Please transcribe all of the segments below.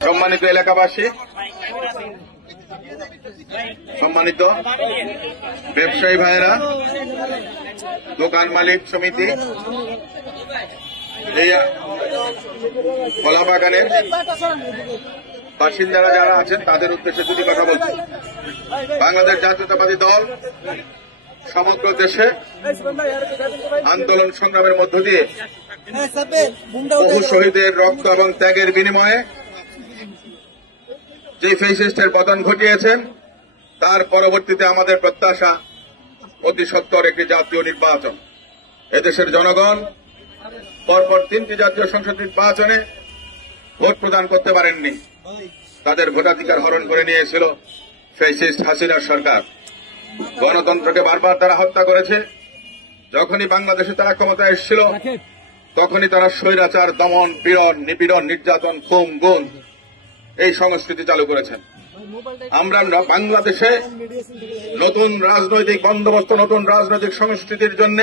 সম্মানিত এলাকাবাসী, সম্মানিত ব্যবসায়ী ভাইয়েরা, দোকান মালিক সমিতি, এই কলাবাগানের বাসিন্দারা যারা আছেন তাদের উদ্দেশ্যে দুটি কথা বলছি। বাংলাদেশ জাতীয়তাবাদী দল সমগ্র দেশে আন্দোলন সংগ্রামের মধ্য দিয়ে বহু শহীদের রক্ত এবং ত্যাগের বিনিময়ে যে ফ্যাসিস্টের পতন ঘটিয়েছেন, তার পরবর্তীতে আমাদের প্রত্যাশা অতি সত্বর একটি জাতীয় নির্বাচন। এদেশের জনগণ পরপর 3টি জাতীয় সংসদ নির্বাচনে ভোট প্রদান করতে পারেননি। তাদের ভোটাধিকার হরণ করে নিয়েছিল ফ্যাসিস্ট হাসিনার সরকার। গণতন্ত্রকে বারবার তারা হত্যা করেছে। যখনই বাংলাদেশে তারা ক্ষমতায় এসেছিল, তখনই তারা স্বৈরাচার, দমন, পীড়ন, নিপীড়ন, নির্যাতন, খুন, গুম এই সংস্কৃতি চালু করেছেন। আমরা বাংলাদেশে নতুন রাজনৈতিক বন্দোবস্ত, নতুন রাজনৈতিক সংস্কৃতির জন্য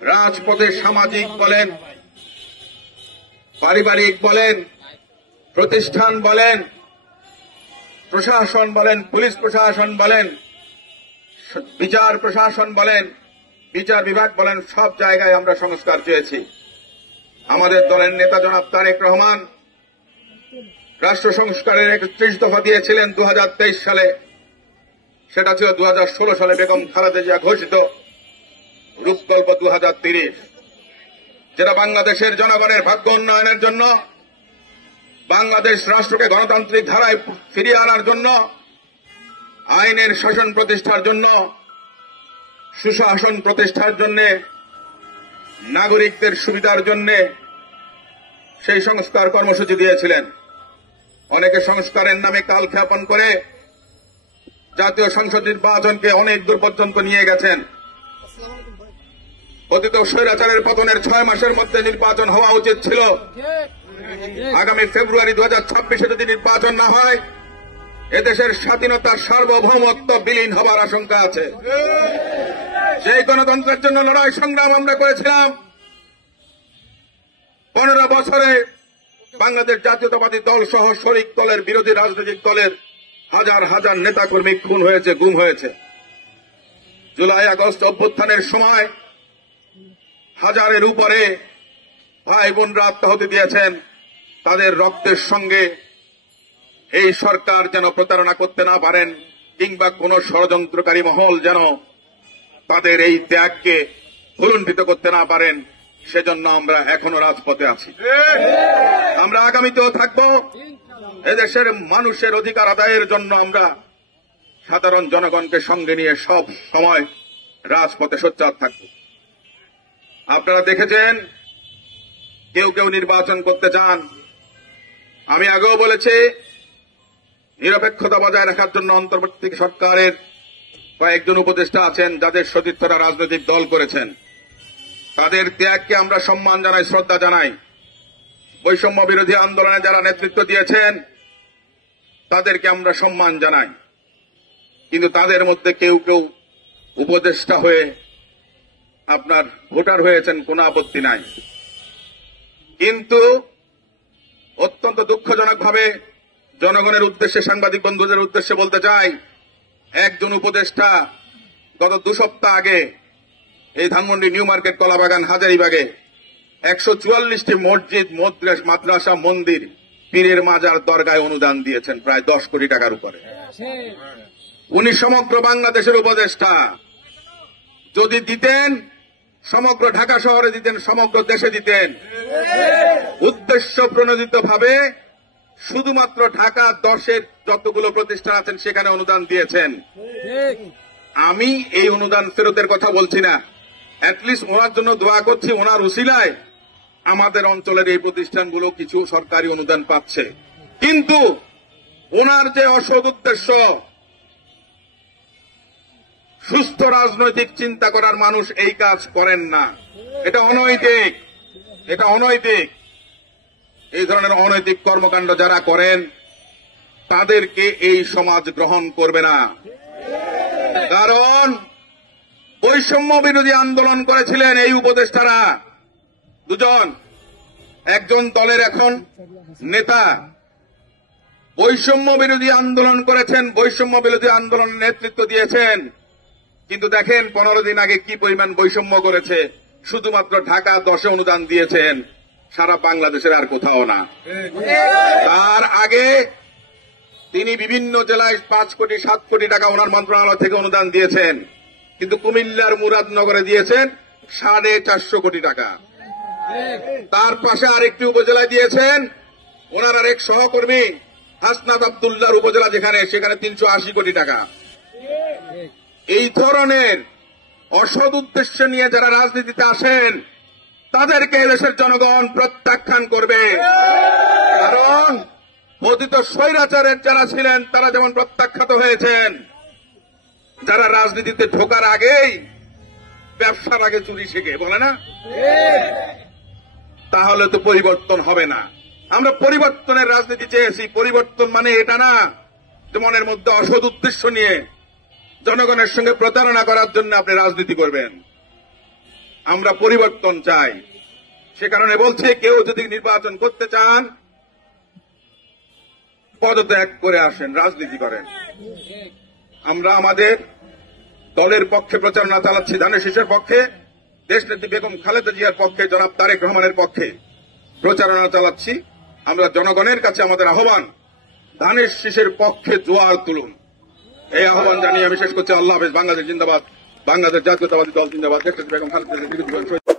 রাজপথে সামাজিক বলেন, পারিবারিক বলেন, প্রতিষ্ঠান বলেন, প্রশাসন বলেন, পুলিশ প্রশাসন বলেন, বিচার প্রশাসন বলেন, বিচার বিভাগ বলেন, সব জায়গায় আমরা সংস্কার চেয়েছি। আমাদের দলের নেতা জনাব তারেক রহমান রাষ্ট্র সংস্কারের 31 দফা দিয়েছিলেন 2023 সালে। সেটা ছিল 2016 সালে বেগম খালেদা জিয়া ঘোষিত রূপকল্প 2030, যেটা বাংলাদেশের জনগণের ভাগ্য উন্নয়নের জন্য, বাংলাদেশ রাষ্ট্রকে গণতান্ত্রিক ধারায় ফিরিয়ে আনার জন্য, আইনের শাসন প্রতিষ্ঠার জন্য, সুশাসন প্রতিষ্ঠার জন্য, নাগরিকদের সুবিধার জন্য সেই সংস্কার কর্মসূচি দিয়েছিলেন। অনেকে সংস্কারের নামে কালক্ষেপণ করে জাতীয় সংসদ নির্বাচনকে অনেক দূর পর্যন্ত নিয়ে গেছেন। অতীত স্বৈরাচারের পতনের 6 মাসের মধ্যে নির্বাচন হওয়া উচিত ছিল। আগামী ফেব্রুয়ারি 2026-এ যদি নির্বাচন না হয়, এদেশের স্বাধীনতার সার্বভৌমত্ব বিলীন হবার আশঙ্কা আছে। সেই গণতন্ত্রের জন্য লড়াই সংগ্রাম আমরা করেছিলাম। 15 বছরে বাংলাদেশ জাতীয়তাবাদী দল সহ শরিক দলের, বিরোধী রাজনৈতিক দলের হাজার হাজার নেতাকর্মী খুন হয়েছে, গুম হয়েছে। জুলাই আগস্ট অভ্যুত্থানের সময় হাজারের উপরে ভাই বোনরা আত্মাহুতি দিয়েছেন। তাদের রক্তের সঙ্গে এই সরকার যেন প্রতারণা করতে না পারেন, কিংবা কোন ষড়যন্ত্রকারী মহল যেন তাদের এই ত্যাগকে ভুলুণ্ঠিত করতে না পারেন, সেজন্য আমরা এখনো রাজপথে আছি। আমরা আগামীতেও থাকব। এদেশের মানুষের অধিকার আদায়ের জন্য আমরা সাধারণ জনগণকে সঙ্গে নিয়ে সব সময় রাজপথে সোচ্চার থাকব। আপনারা দেখেছেন কেউ কেউ নির্বাচন করতে চান। আমি আগেও বলেছি, নিরপেক্ষতা বজায় রাখার জন্য অন্তর্বর্তী সরকারের কয়েকজন উপদেষ্টা আছেন যাদের সতীর্থরা রাজনৈতিক দল করেছেন। তাদের ত্যাগকে আমরা সম্মান জানাই, শ্রদ্ধা জানাই। বৈষম্য বিরোধী আন্দোলনে যারা নেতৃত্ব দিয়েছেন তাদেরকে আমরা সম্মান জানাই। কিন্তু তাদের মধ্যে কেউ কেউ উপদেষ্টা হয়ে আপনার ভোটার হয়েছেন, কোনো আপত্তি নাই। কিন্তু অত্যন্ত দুঃখজনকভাবে জনগণের উদ্দেশ্যে, সাংবাদিক বন্ধুদের উদ্দেশ্যে বলতে চাই, একজন উপদেষ্টা গত 2 সপ্তাহ আগে এই ধানমন্ডি নিউ মার্কেট, কলাবাগান, হাজারীবাগে 144টি মসজিদ, মাদ্রাসা, মন্দির, পীরের মাজার, দরগায় অনুদান দিয়েছেন প্রায় 10 কোটি টাকার উপরে। উনি সমগ্র বাংলাদেশের উপদেষ্টা। যদি দিতেন সমগ্র ঢাকা শহরে দিতেন, সমগ্র দেশে দিতেন। উদ্দেশ্য প্রণোদিত ভাবে শুধুমাত্র ঢাকা 10-এর যতগুলো প্রতিষ্ঠান আছেন সেখানে অনুদান দিয়েছেন। আমি এই অনুদান ফেরতের কথা বলছি না, অ্যাটলিস্ট ওনার জন্য দোয়া করছি, ওনার উসিলায় আমাদের অঞ্চলের এই প্রতিষ্ঠানগুলো কিছু সরকারি অনুদান পাচ্ছে। কিন্তু ওনার যে অসৎ উদ্দেশ্য, সুস্থ রাজনৈতিক চিন্তা করার মানুষ এই কাজ করেন না। এটা অনৈতিক, এটা অনৈতিক। এই ধরনের অনৈতিক কর্মকাণ্ড যারা করেন তাদেরকে এই সমাজ গ্রহণ করবে না। কারণ বৈষম্য বিরোধী আন্দোলন করেছিলেন এই উপদেষ্টারা দুজন। একজন দলের এখন নেতা, বৈষম্য বিরোধী আন্দোলন করেছেন, বৈষম্য বিরোধী আন্দোলনের নেতৃত্ব দিয়েছেন, কিন্তু দেখেন 15 দিন আগে কি পরিমাণ বৈষম্য করেছে। শুধুমাত্র ঢাকা 10-এ অনুদান দিয়েছেন, সারা বাংলাদেশের আর কোথাও না। তার আগে তিনি বিভিন্ন জেলায় 5 কোটি 7 কোটি টাকা ওনার মন্ত্রণালয় থেকে অনুদান দিয়েছেন, কিন্তু কুমিল্লার মুরাদনগরে দিয়েছেন 450 কোটি টাকা। তার পাশে আরেকটি উপজেলায় দিয়েছেন ওনার আরেক সহকর্মী হাসনাত আব্দুল্লাহর উপজেলা, সেখানে 380 কোটি টাকা। এই ধরনের অসৎ উদ্দেশ্য নিয়ে যারা রাজনীতিতে আসেন তাদেরকে দেশের জনগণ প্রত্যাখ্যান করবে। কারণ পতিত স্বৈরাচারের যারা ছিলেন তারা যেমন প্রত্যাখ্যাত হয়েছেন, যারা রাজনীতিতে ঢোকার আগেই ব্যবসার আগে চুরি শিখে বলে না, তাহলে তো পরিবর্তন হবে না। আমরা পরিবর্তনের রাজনীতি চেয়েছি। পরিবর্তন মানে এটা না যে মনের মধ্যে অসৎ উদ্দেশ্য নিয়ে জনগণের সঙ্গে প্রতারণা করার জন্য আপনি রাজনীতি করবেন। আমরা পরিবর্তন চাই। সে কারণে বলছি, কেউ যদি নির্বাচন করতে চান পদত্যাগ করে আসেন, রাজনীতি করেন। আমরা আমাদের দলের পক্ষে প্রচারণা চালাচ্ছি, ধানের শীষের পক্ষে, দেশনেত্রী বেগম খালেদা জিয়ার পক্ষে, জনাব তারেক রহমানের পক্ষে প্রচারণা চালাচ্ছি। আমরা জনগণের কাছে আমাদের আহ্বান, ধানের শীষের পক্ষে জোয়ার তুলুন। এই আহ্বান জানিয়ে আমি শেষ করছি। আল্লাহ হাফেজ। বাংলাদেশ জিন্দাবাদ, বাংলাদেশ জাতীয়তাবাদী দল জিন্দাবাদ, দেশনেত্রী বেগম খালেদা জিয়া।